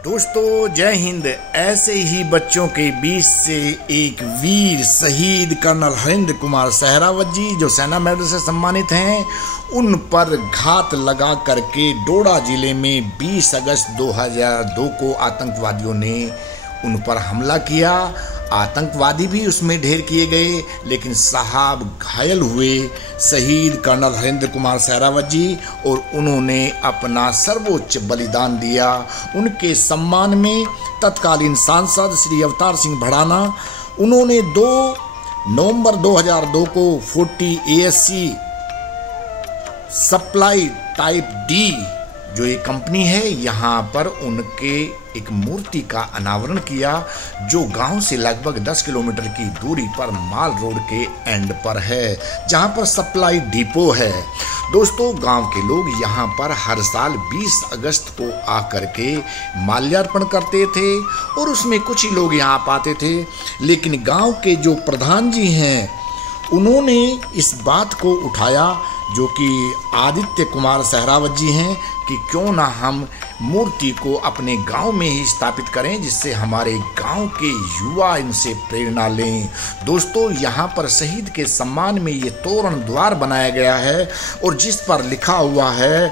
दोस्तों जय हिंद। ऐसे ही बच्चों के बीच से एक वीर शहीद कर्नल हरिंद्र कुमार सहरावत जी जो सेना मेडल से सम्मानित हैं, उन पर घात लगा करके डोडा जिले में 20 अगस्त 2002 को आतंकवादियों ने उन पर हमला किया। आतंकवादी भी उसमें ढेर किए गए, लेकिन साहब घायल हुए शहीद कर्नल हरिंद्र कुमार सहरावत जी, और उन्होंने अपना सर्वोच्च बलिदान दिया। उनके सम्मान में तत्कालीन सांसद श्री अवतार सिंह भड़ाना, उन्होंने 2 नवंबर 2002 को 40 ASC सप्लाई टाइप डी जो एक कंपनी है, यहाँ पर उनके एक मूर्ति का अनावरण किया, जो गांव से लगभग 10 किलोमीटर की दूरी पर माल रोड के एंड पर है, जहां पर सप्लाई डिपो है। दोस्तों गांव के लोग यहाँ पर हर साल 20 अगस्त को आकर के माल्यार्पण करते थे, और उसमें कुछ ही लोग यहाँ पाते थे। लेकिन गांव के जो प्रधान जी हैं, उन्होंने इस बात को उठाया, जो कि आदित्य कुमार सहरावत जी हैं, कि क्यों ना हम मूर्ति को अपने गांव में ही स्थापित करें, जिससे हमारे गांव के युवा इनसे प्रेरणा लें। दोस्तों यहाँ पर शहीद के सम्मान में ये तोरण द्वार बनाया गया है, और जिस पर लिखा हुआ है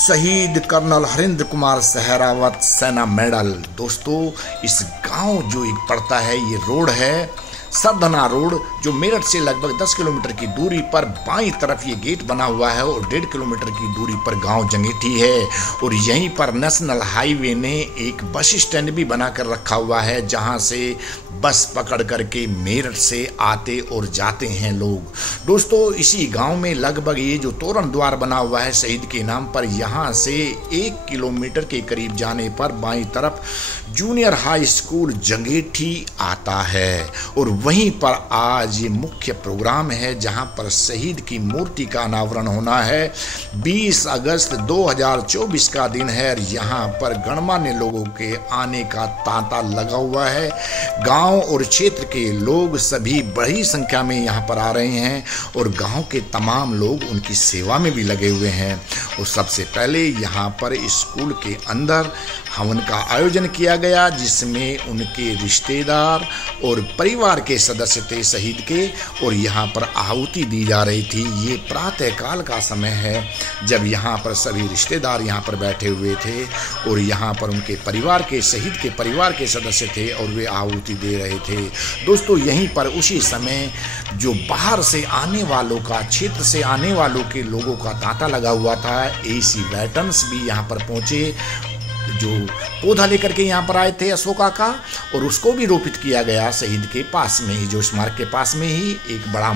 शहीद कर्नल हरिंद्र कुमार सहरावत सेना मेडल। दोस्तों इस गांव जो एक पड़ता है, ये रोड है सरधना रोड, जो मेरठ से लगभग 10 किलोमीटर की दूरी पर बाईं तरफ ये गेट बना हुआ है, और 1.5 किलोमीटर की दूरी पर गांव जंगेठी है। और यहीं पर नेशनल हाईवे ने एक बस स्टैंड भी बनाकर रखा हुआ है, जहां से बस पकड़ करके मेरठ से आते और जाते हैं लोग। दोस्तों इसी गांव में लगभग ये जो तोरण द्वार बना हुआ है शहीद के नाम पर, यहाँ से 1 किलोमीटर के करीब जाने पर बाईं तरफ जूनियर हाई स्कूल जंगेठी आता है, और वहीं पर आज ये मुख्य प्रोग्राम है, जहां पर शहीद की मूर्ति का अनावरण होना है। 20 अगस्त 2024 का दिन है, और यहाँ पर गणमान्य लोगों के आने का तांता लगा हुआ है। गांव और क्षेत्र के लोग सभी बड़ी संख्या में यहाँ पर आ रहे हैं, और गांव के तमाम लोग उनकी सेवा में भी लगे हुए हैं। और सबसे पहले यहाँ पर स्कूल के अंदर हवन का आयोजन किया गया, जिसमें उनके रिश्तेदार और परिवार के सदस्य थे शहीद के, और यहाँ पर आहुति दी जा रही थी। ये प्रातःकाल का समय है, जब यहाँ पर सभी रिश्तेदार यहाँ पर बैठे हुए थे, और यहाँ पर उनके परिवार के शहीद के परिवार के सदस्य थे, और वे आहुति दे रहे थे। दोस्तों यहीं पर उसी समय जो बाहर से आने वालों का, क्षेत्र से आने वालों के लोगों का तांता लगा हुआ था। AC वेटरन्स भी यहाँ पर पहुँचे, जो पौधा लेकर के यहाँ पर आए थे अशोका का, और उसको भी रोपित किया गया शहीद के पास में ही, जो स्मारक के पास में ही एक बड़ा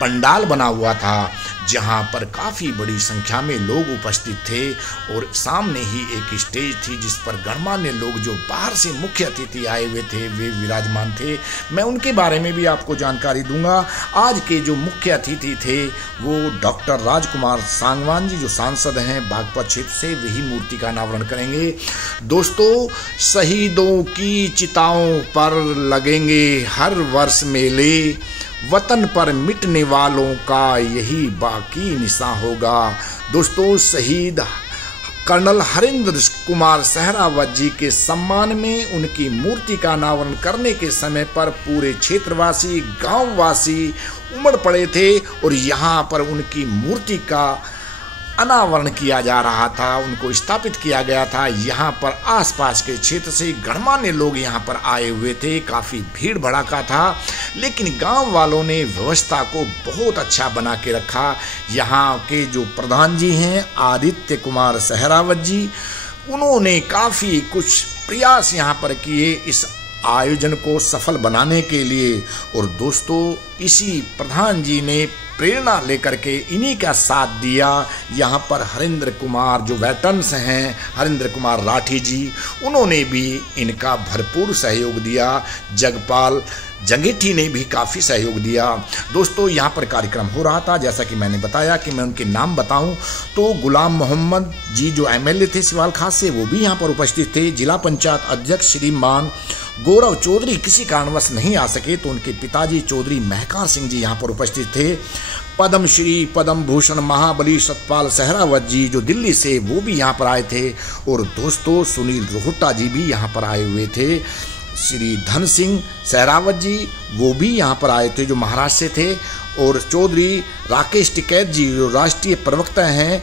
पंडाल बना हुआ था, जहाँ पर काफ़ी बड़ी संख्या में लोग उपस्थित थे, और सामने ही एक स्टेज थी जिस पर गणमान्य लोग जो बाहर से मुख्य अतिथि आए हुए थे वे विराजमान थे। मैं उनके बारे में भी आपको जानकारी दूंगा। आज के जो मुख्य अतिथि थे वो डॉक्टर राजकुमार सांगवान जी, जो सांसद हैं बागपत क्षेत्र से, वही मूर्ति का अनावरण करेंगे। दोस्तों शहीदों की चिताओं पर लगेंगे हर वर्ष मेले, वतन पर मिटने वालों का यही बाकी निशान होगा। दोस्तों शहीद कर्नल हरिंद्र कुमार सहरावत जी के सम्मान में उनकी मूर्ति का अनावरण करने के समय पर पूरे क्षेत्रवासी, गांववासी उमड़ पड़े थे, और यहाँ पर उनकी मूर्ति का अनावरण किया जा रहा था, उनको स्थापित किया गया था। यहाँ पर आसपास के क्षेत्र से गणमान्य लोग यहाँ पर आए हुए थे, काफ़ी भीड़ भड़ाका था, लेकिन गांव वालों ने व्यवस्था को बहुत अच्छा बना के रखा। यहाँ के जो प्रधान जी हैं आदित्य कुमार सहरावत जी, उन्होंने काफ़ी कुछ प्रयास यहाँ पर किए इस आयोजन को सफल बनाने के लिए। और दोस्तों इसी प्रधान जी ने प्रेरणा लेकर के इन्हीं का साथ दिया। यहाँ पर हरिंद्र कुमार जो वेटरन्स हैं, हरिंद्र कुमार राठी जी, उन्होंने भी इनका भरपूर सहयोग दिया। जगपाल जंगेठी ने भी काफ़ी सहयोग दिया। दोस्तों यहाँ पर कार्यक्रम हो रहा था, जैसा कि मैंने बताया कि मैं उनके नाम बताऊं तो गुलाम मोहम्मद जी जो MLA थे सिवाल खास से, वो भी यहाँ पर उपस्थित थे। जिला पंचायत अध्यक्ष श्रीमान गौरव चौधरी किसी कारणवश नहीं आ सके तो उनके पिताजी चौधरी महकार सिंह जी यहाँ पर उपस्थित थे। पद्मश्री पद्म भूषण महाबली सतपाल सहरावत जी जो दिल्ली से, वो भी यहाँ पर आए थे। और दोस्तों सुनील रोहटा जी भी यहाँ पर आए हुए थे। श्री धन सिंह सहरावत जी वो भी यहाँ पर आए थे जो महाराष्ट्र से थे। और चौधरी राकेश टिकैत जी जो राष्ट्रीय प्रवक्ता हैं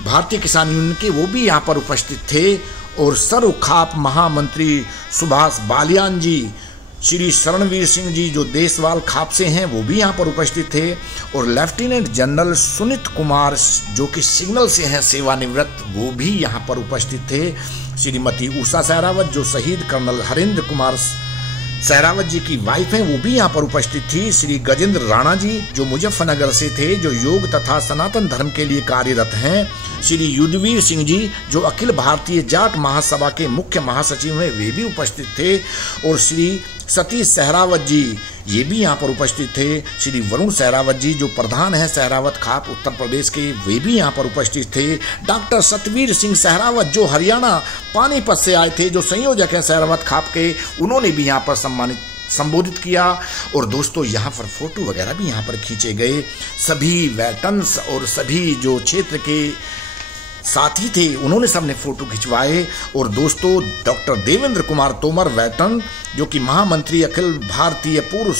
भारतीय किसान यूनियन के, वो भी यहाँ पर उपस्थित थे। और सर्व खाप महामंत्री सुभाष बालियान जी, श्री शरणवीर सिंह जी जो देशवाल खाप से हैं वो भी यहाँ पर उपस्थित थे। और लेफ्टिनेंट जनरल सुनीत कुमार जो कि सिग्नल से हैं सेवानिवृत्त, वो भी यहाँ पर उपस्थित थे। श्रीमती उषा सहरावत जो शहीद कर्नल हरेंद्र कुमार सहरावत जी की वाइफ हैं, वो भी यहाँ पर उपस्थित थी। श्री गजेंद्र राणा जी जो मुजफ्फरनगर से थे, जो योग तथा सनातन धर्म के लिए कार्यरत हैं। श्री युद्धवीर सिंह जी जो अखिल भारतीय जाट महासभा के मुख्य महासचिव हैं, वे भी उपस्थित थे। और श्री सतीश सहरावत जी ये भी यहाँ पर उपस्थित थे। श्री वरुण सहरावत जी जो प्रधान हैं सहरावत खाप उत्तर प्रदेश के, वे भी यहाँ पर उपस्थित थे। डॉक्टर सतवीर सिंह सहरावत जो हरियाणा पानीपत से आए थे, जो संयोजक हैं सहरावत खाप के, उन्होंने भी यहाँ पर संबोधित किया। और दोस्तों यहाँ पर फोटो वगैरह भी यहाँ पर खींचे गए। सभी वेटरन्स और सभी जो क्षेत्र के साथी थे उन्होंने सबने फोटो खिंचवाए। और दोस्तों डॉक्टर देवेंद्र कुमार तोमर वेटरन जो कि महामंत्री अखिल भारतीय पूर्व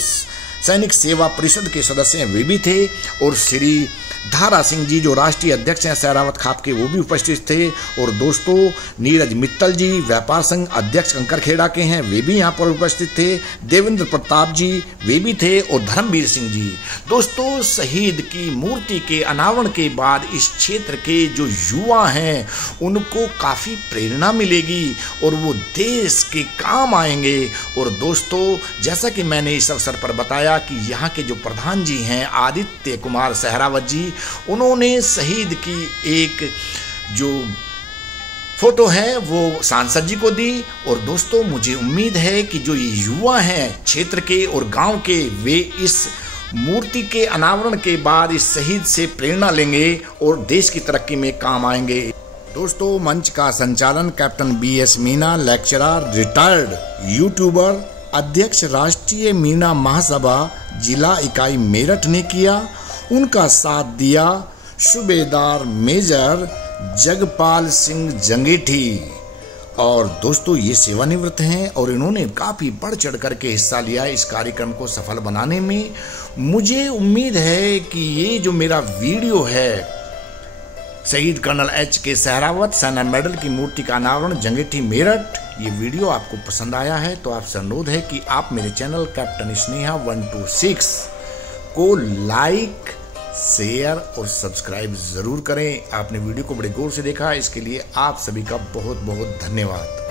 सैनिक सेवा परिषद के सदस्य हैं, वे भी थे। और श्री धारा सिंह जी जो राष्ट्रीय अध्यक्ष हैं सहरावत खाप के, वो भी उपस्थित थे। और दोस्तों नीरज मित्तल जी व्यापार संघ अध्यक्ष कंकरखेड़ा के हैं, वे भी यहाँ पर उपस्थित थे। देवेंद्र प्रताप जी वे भी थे। और धर्मवीर सिंह जी। दोस्तों शहीद की मूर्ति के अनावरण के बाद इस क्षेत्र के जो युवा हैं उनको काफ़ी प्रेरणा मिलेगी और वो देश के काम आएंगे। और दोस्तों जैसा कि मैंने इस अवसर पर बताया कि यहाँ के जो प्रधान जी हैं आदित्य कुमार सहरावत जी, उन्होंने शहीद की एक जो फोटो है वो सांसद जी को दी। और दोस्तों मुझे उम्मीद है कि जो ये युवा हैं क्षेत्र के और गांव के, वे इस मूर्ति के अनावरण के बाद इस शहीद से प्रेरणा लेंगे और देश की तरक्की में काम आएंगे। दोस्तों मंच का संचालन captain BS Meena, lecturer, retired YouTuber, अध्यक्ष राष्ट्रीय मीना महासभा जिला इकाई मेरठ ने किया। उनका साथ दिया सूबेदार मेजर जगपाल सिंह जंगेठी। और दोस्तों ये सेवानिवृत्त हैं और इन्होंने काफ़ी बढ़ चढ़ करके हिस्सा लिया इस कार्यक्रम को सफल बनाने में। मुझे उम्मीद है कि ये जो मेरा वीडियो है शहीद कर्नल HK सहरावत सेना मेडल की मूर्ति का अनावरण जंगेठी मेरठ, ये वीडियो आपको पसंद आया है तो आपसे अनुरोध है कि आप मेरे चैनल कैप्टन स्नेहा 126 को लाइक, शेयर और सब्सक्राइब जरूर करें। आपने वीडियो को बड़े गौर से देखा, इसके लिए आप सभी का बहुत बहुत धन्यवाद।